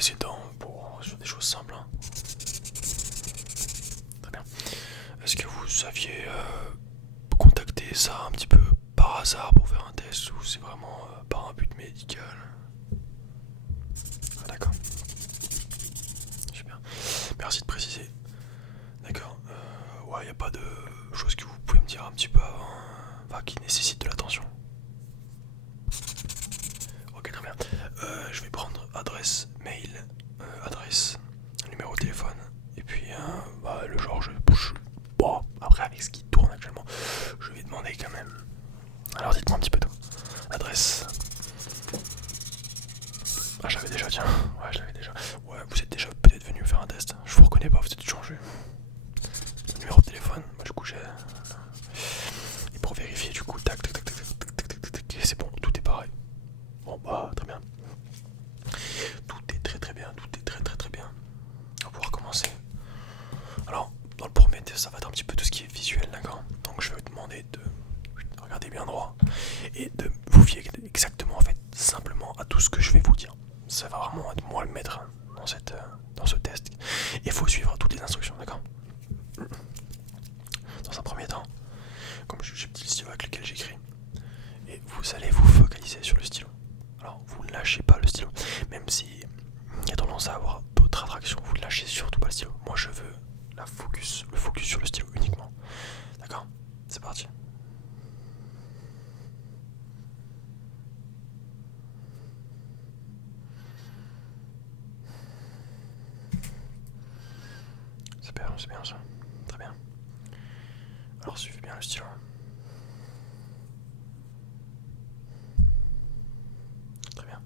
frotter ses dents pour sur des choses simples. Hein. Très bien. Est-ce que vous saviez contacter ça un petit peu par hasard pour faire un test ou c'est vraiment par un but médical? Ah, d'accord. Super. Merci de préciser. D'accord. Ouais, y a pas de choses que vous pouvez me dire un petit peu avant, enfin, qui nécessitent de l'attention. Ok, très bien. Je vais prendre adresse mail, adresse, numéro de téléphone, et puis le genre, bon, après avec ce qui tourne actuellement, je vais demander quand même. Alors dites-moi un petit peu tout. Adresse. Ah, j'avais déjà, tiens. Ouais, je l'avais déjà. Ouais, vous êtes déjà peut-être venu faire un test. Je vous reconnais pas, vous êtes changé. Numéro de téléphone, moi du coup j'ai. Et pour vérifier, du coup, tac, tac, tac, tac, tac, tac, tac, tac, tac, c'est bon, tout est pareil. Bon, bah, très bien. Tout est très très bien, tout est très très très bien. On va pouvoir commencer. Alors, dans le premier test, ça va être un petit peu tout ce qui est visuel, d'accord? Donc, je vais vous demander de regarder bien droit et de vous fier exactement, en fait, simplement à tout ce que je vais vous dire. Ça va vraiment être moi le maître dans ce test. Il faut suivre toutes les instructions, d'accord? Dans un premier temps, comme j'ai petit stylo avec lequel j'écris, et vous allez vous focaliser sur le stylo. Alors, vous ne lâchez pas le stylo, même si il y a tendance à avoir d'autres attractions, vous ne lâchez surtout pas le stylo. Moi, je veux le focus sur le stylo uniquement. D'accord? C'est parti. C'est bien ça. Très bien. Alors, suivez bien le stylo. Très bien.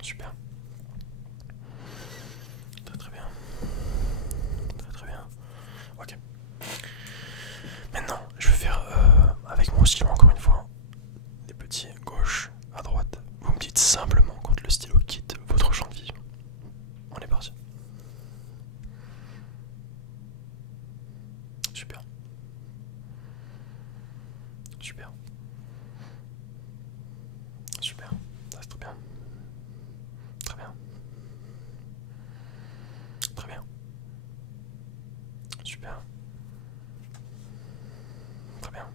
Super. Très très bien. Très très bien. Ok. Maintenant, je vais faire avec mon stylo encore une fois des petits gauche à droite. Vous me dites simplement quand le stylo quitte votre champ de vision. On est parti. Super. Super. Super. Ça, c'est très bien. Très bien. Très bien. Super. Très bien.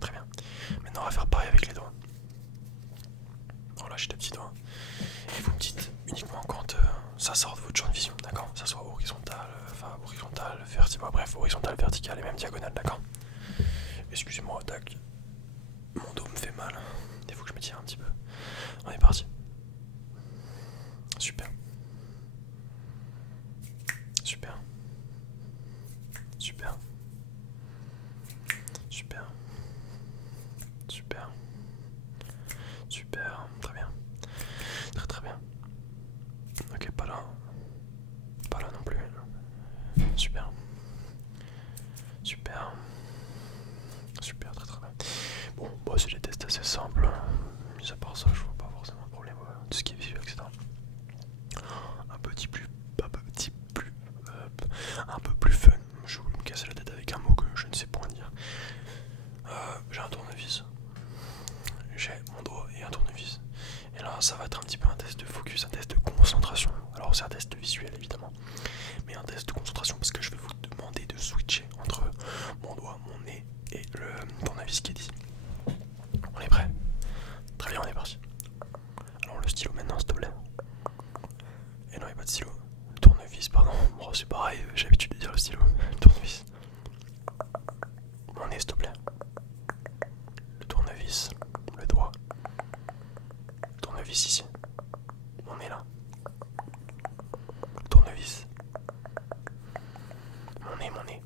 Très bien. Maintenant, on va faire pareil avec les doigts. On lâche les petits doigts. Et vous me dites uniquement quand ça sort de votre champ de vision, d'accord? Ça soit horizontal, vertical, bref, horizontal, vertical et même diagonal, d'accord? Excusez-moi, tac. Mon dos me fait mal. Il faut que je me tire un petit peu. On est parti. Super. Super. Super. Super. Super. Super. Très bien. Très très bien. Ok, pas là. Pas là non plus. Super. Super. Super, très très bien. Bon, bah c'est des tests assez simples. Mis à part ça, je vois pas forcément de problème. Tout ce qui est visuel, etc. Un peu plus fun. Je vais me casser la tête avec un mot que je ne sais point dire. J'ai un tournevis. J'ai mon doigt et un tournevis. Et là, ça va être un petit peu un test de focus, un test de concentration. Alors, c'est un test visuel évidemment, mais un test de concentration parce que je vais vous demander de switcher entre mon doigt, mon nez et le tournevis qui est ici. On est prêt? Très bien, on est parti. Alors, le stylo maintenant, s'il te plaît. Et non, il n'y a pas de stylo. Le tournevis, pardon. Bon, c'est pareil, j'ai l'habitude de dire le stylo. Le tournevis. Mon nez, s'il te plaît. Le tournevis. Le doigt. Le tournevis ici. Mon nez là. Le tournevis. Mon nez.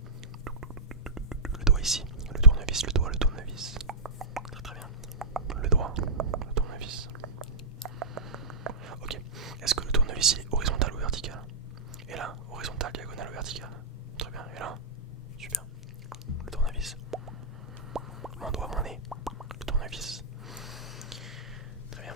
Le doigt ici. Le tournevis, le doigt, le tournevis. Très très bien. Le doigt. Le tournevis. Ok. Est-ce que le tournevis il est horizontal ou vertical? Et là, horizontal, diagonale ou vertical? Très bien. Et là? Super. Le tournevis. Mon doigt, mon nez. Le tournevis. Très bien.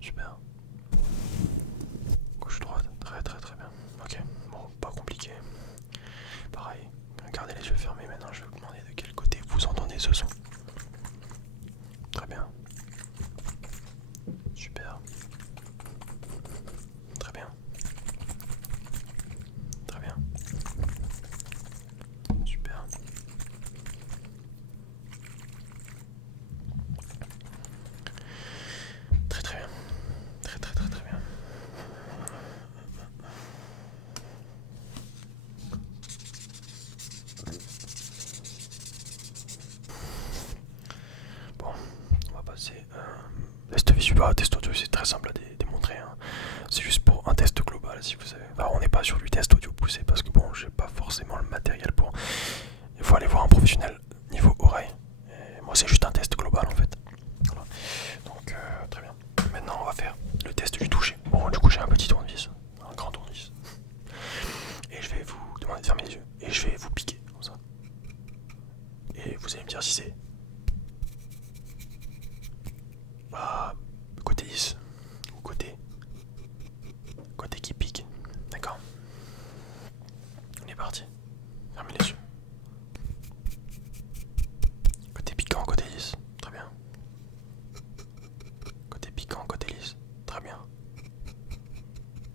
Super. Gauche-droite, très très très bien. Ok, bon, pas compliqué. Pareil, gardez les yeux fermés maintenant, je vais vous demander de quel côté vous entendez ce son. Très bien. Super. Très bien. Très bien. Super. Très très bien. Très très très très bien. Bon, on va passer test visuel, test audio, c'est très simple à démontrer. Hein. C'est juste pour un test global, si vous savez. Enfin, on n'est pas sur du test audio poussé parce que bon, j'ai pas forcément le matériel pour. Il faut aller voir un professionnel niveau oreille. Et moi, c'est juste un test global en fait. Voilà. Donc, très bien. Maintenant, on va faire le test du toucher. Bon, du coup, j'ai un petit tournevis, un grand tournevis. Et je vais vous demander de fermer les yeux. Et je vais vous piquer comme ça. Et vous allez me dire si c'est côté lisse ou côté qui pique. D'accord. On est parti. Fermez les yeux. Côté piquant, côté lisse. Très bien. Côté piquant, côté lisse. Très bien.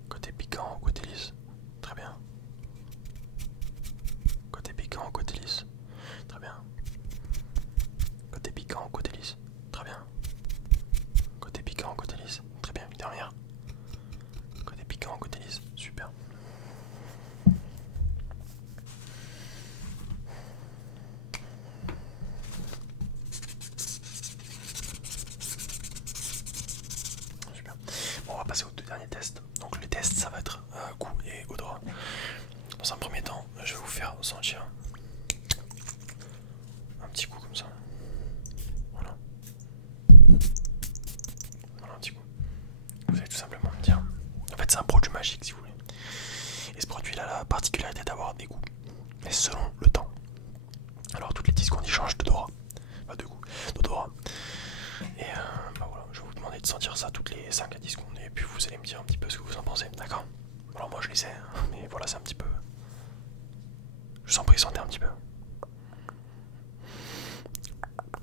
Côté piquant, côté lisse. Très bien. Côté piquant, côté lisse. Très bien. Côté piquant, côté lisse. Très bien. Côté piquant, côté lisse. Très bien. Une dernière. Côté piquant, côté lisse. Super. Super. Bon, on va passer aux deux derniers tests. Donc le test, ça va être goût et odorat. Dans un premier temps, je vais vous faire sentir un petit coup comme ça. Voilà. Voilà un petit coup. Vous allez tout simplement me dire. En fait, c'est un produit magique si vous voulez. Et ce produit-là a la particularité d'avoir des goûts, mais selon le temps. Alors toutes les 10 secondes, il change d'odorat. Enfin, de goût, d'odorat. Et bah voilà, je vais vous demander de sentir ça toutes les 5 à 10 secondes. Et puis vous allez me dire un petit peu ce que vous en pensez. D'accord? Alors moi je les sais, mais voilà, c'est un petit peu. Je vous en prie, sentez un petit peu.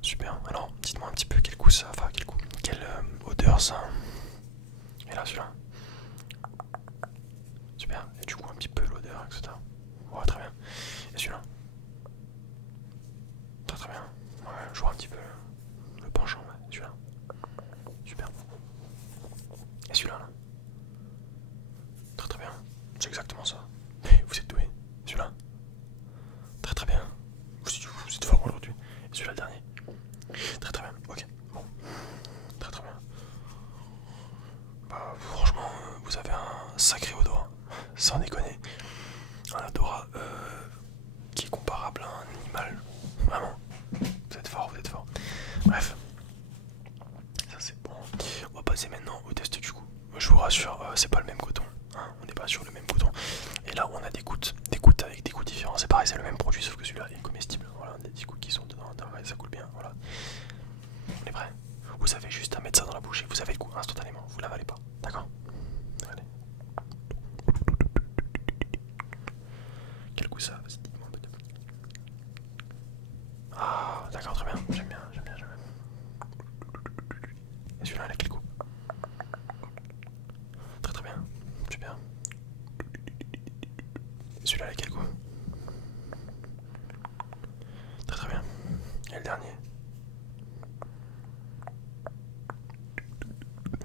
Super. Alors, dites-moi un petit peu quel goût ça, enfin quel goût, quelle odeur ça. Et là, celui-là. Super. Et du coup, un petit peu l'odeur, etc. Ouais, très bien. Et celui-là. Très très bien. Ouais, je vois un petit peu le penchant, ouais. Celui-là. Super. Et celui-là, là. Très très bien. C'est exactement ça. Mais vous êtes doué. Celui-là. Très très bien. Vous êtes fort aujourd'hui. Et celui-là, le dernier. Très très bien. Ok. Bon. Très très bien. Bah, franchement, vous avez un sacré odorat. Sans déconner. Un odorat qui est comparable à un animal. Vraiment. Vous êtes fort, vous êtes fort. Bref. Ça c'est bon. On va passer maintenant au test du goût. Je vous rassure, c'est pas le même coton. Hein, on n'est pas sur le même coton. Et là, on a des gouttes avec des goûts différents. C'est pareil, c'est le même produit, sauf que celui-là est comestible. Voilà, des petits goûts qui sont dedans, ça coule bien. Voilà. On est prêt. Vous avez juste à mettre ça dans la bouche et vous avez le goût instantanément. Vous l'avalez pas. D'accord? Allez. Quel goût ça? Vas-y, dites-moi un peu. Ah, d'accord, très bien. J'aime bien, j'aime bien, j'aime bien. Et celui-là, il a quel goût? Très très bien. Super. Et celui-là, il a quel goût? Très très bien. Et le dernier?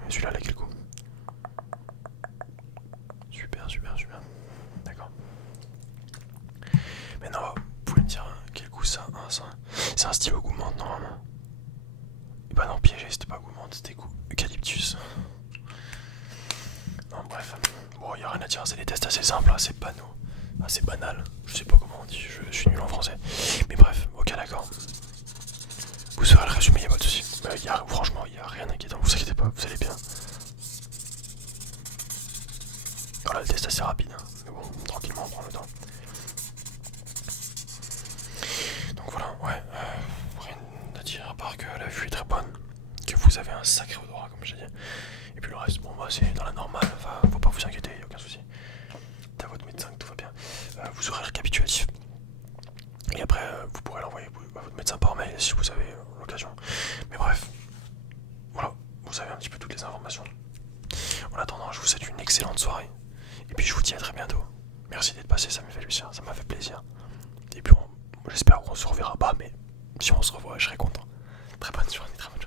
Et celui-là, il a quel goût? Super, super, super. D'accord. Maintenant, vous pouvez me dire quel goût ça a, ça? C'est un stylo goût menthe normalement. Et bah non, piégé, c'était pas goût menthe, c'était goût eucalyptus. Non, bref. Bon, y a rien à dire, c'est des tests assez simples, assez banaux, assez banal. Je sais pas comment on dit, je suis nul en français. Mais bref, ok, d'accord. Vous saurez le résumé, y'a pas de soucis. Franchement, y a rien d'inquiétant, vous inquiétez pas, vous allez bien. Voilà, le test est assez rapide, hein. Mais bon, tranquillement, on prend le temps. Donc voilà, ouais, rien à dire à part que la vue est très bonne, que vous avez un sacré odorat comme j'ai dit. Et puis le reste, bon bah c'est dans la normale, enfin faut pas vous inquiéter, y a aucun souci. T'as votre médecin, tout va bien. Vous aurez le récapitulatif. Et après, vous pourrez l'envoyer à votre médecin par mail si vous avez l'occasion. Mais bref, voilà, vous avez un petit peu toutes les informations. En attendant, je vous souhaite une excellente soirée. Et puis je vous dis à très bientôt. Merci d'être passé, ça m'a fait plaisir, ça m'a fait plaisir. Et puis j'espère qu'on se reverra pas, mais si on se revoit, je serai content. Très bonne journée, très bonne journée.